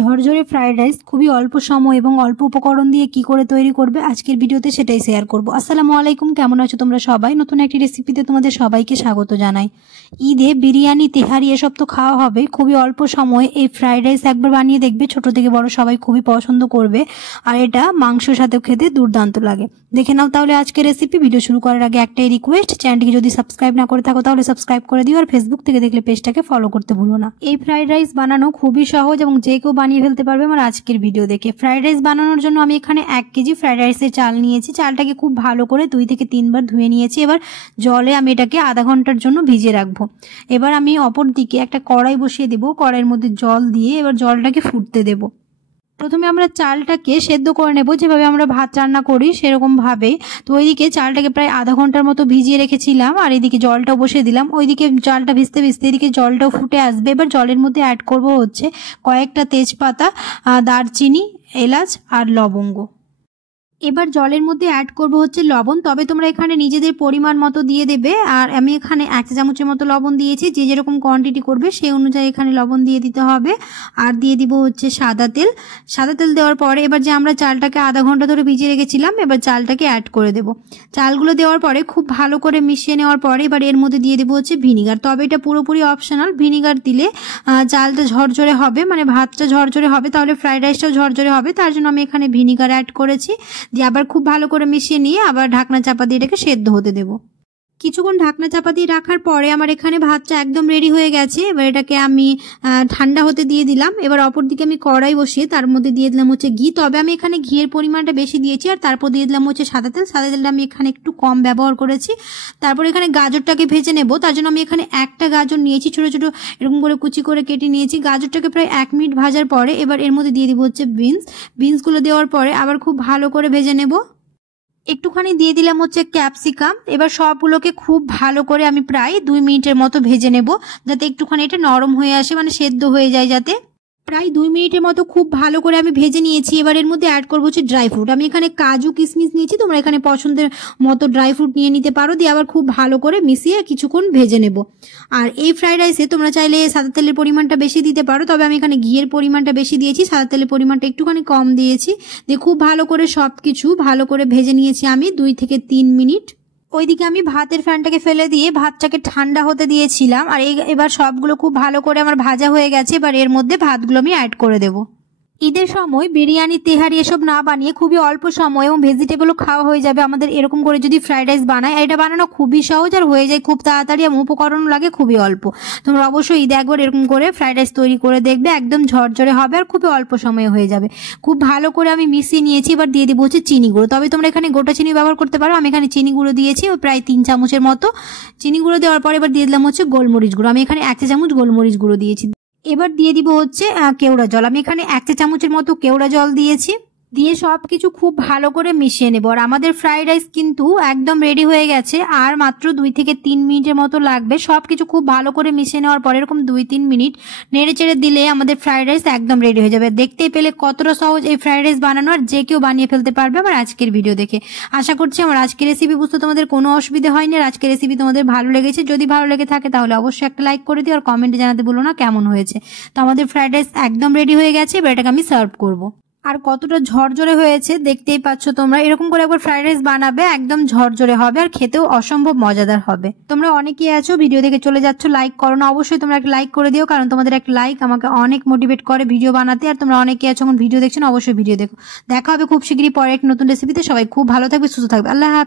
ঝরঝরে fried rice খুবই অল্প সময় এবং অল্প উপকরণ দিয়ে কি করে তৈরি করবে আজকের ভিডিওতে সেটাই শেয়ার করব। আসসালামু আলাইকুম, কেমন আছো তোমরা সবাই? নতুন একটি রেসিপিতে তোমাদের সবাইকে স্বাগত জানাই। ঈদে বিরিয়ানি, তেহারি এসব তো খাওয়া হবে। খুবই অল্প সময়ে এই ফ্রাইড রাইস একবার বানিয়ে দেখবে, ছোট থেকে বড় সবাই খুবই পছন্দ করবে। আর এটা মাংসের সাথেও খেতে দুর্দান্ত লাগে। দেখে নাও তাহলে আজকের রেসিপি। ভিডিও শুরু করার আগে একটাই রিকোয়েস্ট, চ্যানেলটিকে যদি সাবস্ক্রাইব না করে থাকো তাহলে সাবস্ক্রাইব করে দিও, আর ফেসবুক থেকে দেখলে পেজটাকে ফলো করতে ভুলো না। এই ফ্রাইড রাইস বানানো খুবই সহজ এবং যে কেউ বানিয়ে ফেলতে পারবে আমার আজকের ভিডিও দেখে। ফ্রাইড রাইস বানানোর জন্য আমি এখানে 1 কেজি ফ্রাইড রাইসের চাল নিয়েছি। চালটাকে খুব ভালো করে 2 থেকে 3 বার ধুয়ে নিয়েছি। এবার জলে আমি এটাকে আধা ঘন্টার জন্য ভিজিয়ে রাখবো। এবার আমি অপর দিকে একটা কড়াই বসিয়ে দেবো। কড়াইয়ের মধ্যে জল দিয়ে এবার জলটাকে ফুটতে দেবো। প্রথমে আমরা চালটাকে সেদ্ধ করে নেব, যেভাবে আমরা ভাত রান্না করি সেরকম ভাবে। তো ওইদিকে চালটাকে প্রায় আধা ঘন্টার মতো ভিজিয়ে রেখেছিলাম, আর এদিকে জলটাও বসিয়ে দিলাম। ওইদিকে চালটা ভিজতে ভিজতে এদিকে জলটাও ফুটে আসবে। এবার জলের মধ্যে অ্যাড করব হচ্ছে কয়েকটা তেজপাতা, দারচিনি, এলাচ আর লবঙ্গ। এবার জলের মধ্যে অ্যাড করব হচ্ছে লবণ, তবে তোমরা এখানে নিজেদের পরিমাণ মতো দিয়ে দেবে। আর আমি এখানে 1 চা চামচের মতো লবণ দিয়েছি। যে যেরকম কোয়ান্টিটি করবে সেই অনুযায়ী এখানে লবণ দিয়ে দিতে হবে। আর দিয়ে দিব হচ্ছে সাদা তেল। সাদা তেল দেওয়ার পরে এবার যে আমরা চালটাকে আধা ঘন্টা ধরে ভিজিয়ে রেখেছিলাম, এবার চালটাকে অ্যাড করে দেব। চালগুলো দেওয়ার পরে খুব ভালো করে মিশিয়ে নেওয়ার পরে এবার এর মধ্যে দিয়ে দেবো হচ্ছে ভিনিগার। তবে এটা পুরোপুরি অপশনাল। ভিনিগার দিলে চালটা ঝরঝরে হবে, মানে ভাতটা ঝরঝরে হবে, তাহলে ফ্রাইড রাইসটাও ঝরঝরে হবে। তার জন্য আমি এখানে ভিনিগার অ্যাড করেছি। দিয়ে আবার খুব ভালো করে মিশিয়ে নিয়ে আবার ঢাকনা চাপা দিয়ে এটাকে সেদ্ধ হতে দেব। কিছুক্ষণ ঢাকনা চাপা দিয়ে রাখার পরে আমার এখানে ভাতটা একদম রেডি হয়ে গেছে। এবার এটাকে আমি ঠান্ডা হতে দিয়ে দিলাম। এবার অপর দিকে আমি কড়াই বসিয়ে তার মধ্যে দিয়ে দিলাম হচ্ছে ঘি। তবে আমি এখানে ঘিয়ের পরিমাণটা বেশি দিয়েছি। আর তারপর দিয়ে দিলাম হচ্ছে সাদা তেল। সাদা তেলটা আমি এখানে একটু কম ব্যবহার করেছি। তারপর এখানে গাজরটাকে ভেজে নেব। তার জন্য আমি এখানে একটা গাজর নিয়েছি, ছোট ছোট এরকম করে কুচি করে কেটে নিয়েছি। গাজরটাকে প্রায় 1 মিনিট ভাজার পরে এবার এর মধ্যে দিয়ে দিব হচ্ছে বিনসগুলো দেওয়ার পরে আবার খুব ভালো করে ভেজে নেব। একটুখানি দিয়ে দিলাম হচ্ছে ক্যাপসিকাম। এবার সবগুলোকে খুব ভালো করে আমি প্রায় 2 মিনিটের মতো ভেজে নেব, যাতে একটুখানি এটা নরম হয়ে আসে, মানে সেদ্ধ হয়ে যায় যাতে। প্রায় 2 মিনিটের মতো খুব ভালো করে আমি ভেজে নিয়েছি। এবার এর মধ্যে অ্যাড করবো হচ্ছে ড্রাই ফ্রুট। আমি এখানে কাজু কিশমিশ নিয়েছি, তোমরা এখানে পছন্দের মতো ড্রাই ফ্রুট নিয়ে নিতে পারো। দিয়ে আবার খুব ভালো করে মিশিয়ে কিছুক্ষণ ভেজে নেব। আর এই ফ্রাইড রাইসে তোমরা চাইলে সাদা তেলের পরিমাণটা বেশি দিতে পারো, তবে আমি এখানে ঘিয়ের পরিমাণটা বেশি দিয়েছি, সাদা তেলের পরিমাণটা একটুখানি কম দিয়েছি। দিয়ে খুব ভালো করে সব কিছু ভালো করে ভেজে নিয়েছি আমি 2 থেকে 3 মিনিট। ওইদিকে আমি ভাতের ফ্যানটাকে ফেলে দিয়ে ভাতটাকে ঠান্ডা হতে দিয়েছিলাম। আর এবার সবগুলো খুব ভালো করে আমার ভাজা হয়ে গেছে। এবার এর মধ্যে ভাতগুলো আমি অ্যাড করে দেবো। ঈদের সময় বিরিয়ানি, তেহারি এসব না বানিয়ে খুবই অল্প সময় এবং ভেজিটেবলও খাওয়া হয়ে যাবে আমাদের এরকম করে যদি ফ্রাইড রাইস বানায়। এটা বানানো খুবই সহজ আর হয়ে যায় খুব তাড়াতাড়ি এবং উপকরণও লাগে খুবই অল্প। তোমরা অবশ্যই ঈদে একবার এরকম করে ফ্রাইড রাইস তৈরি করে দেখবে, একদম ঝরঝরে হবে আর খুবই অল্প সময়ে হয়ে যাবে। খুব ভালো করে আমি মিশিয়ে নিয়েছি। এবার দিয়ে দেবো হচ্ছে চিনি গুঁড়ো। তবে তোমরা এখানে গোটা চিনি ব্যবহার করতে পারো। আমি এখানে চিনি গুঁড়ো দিয়েছি প্রায় 3 চামচের মতো। চিনি গুঁড়ো দেওয়ার পর এবার দিয়ে দিলাম হচ্ছে গোলমরিচ গুঁড়ো। আমি এখানে 1 চা চামচ গোলমরিচ গুঁড়ো দিয়েছি। এবার দিয়ে দিব হচ্ছে কেওড়া জল। আমি এখানে 1 চা চামচের মতো কেওড়া জল দিয়েছি। দিয়ে সব কিছু খুব ভালো করে মিশিয়ে নেব। আর আমাদের ফ্রাইড রাইস কিন্তু একদম রেডি হয়ে গেছে, আর মাত্র 2 থেকে 3 মিনিটের মতো লাগবে। সব কিছু খুব ভালো করে মিশিয়ে নেওয়ার পরে এরকম 2-3 মিনিট নেড়ে চেড়ে দিলে আমাদের ফ্রাইড রাইস একদম রেডি হয়ে যাবে। দেখতেই পেলে কতটা সহজ এই ফ্রাইড রাইস বানানো, আর যে কেউ বানিয়ে ফেলতে পারবে আমার আজকের ভিডিও দেখে। আশা করছি আমার আজকের রেসিপি বুঝতে তোমাদের কোনো অসুবিধা হয়নি। আর আজকের রেসিপি তোমাদের ভালো লেগেছে। যদি ভালো লেগে থাকে তাহলে অবশ্যই একটা লাইক করে দিও, আর কমেন্টে জানাতে বলো না কেমন হয়েছে। তো আমাদের ফ্রাইড রাইস একদম রেডি হয়ে গেছে। এবার এটাকে আমি সার্ভ করবো। আর কতটা ঝরঝরে হয়েছে দেখতেই পাচ্ছ তোমরা। এরকম করে একবার ফ্রাইড রাইস বানাবে, একদম ঝরঝরে হবে আর খেতেও অসম্ভব মজাদার হবে। তোমরা অনেকেই আছো ভিডিও দেখে চলে যাচ্ছ, লাইক করো না। অবশ্যই তোমরা একটা লাইক করে দিও, কারণ তোমাদের একটা লাইক আমাকে অনেক মোটিভেট করে ভিডিও বানাতে। আর তোমরা অনেকেই আছো এখন ভিডিও দেখছো না, অবশ্যই ভিডিও দেখো। দেখা হবে খুব শীঘ্রই পরে এক নতুন রেসিপিতে। সবাই খুব ভালো থাকবে, সুস্থ থাকবে। আল্লাহ হাফেজ।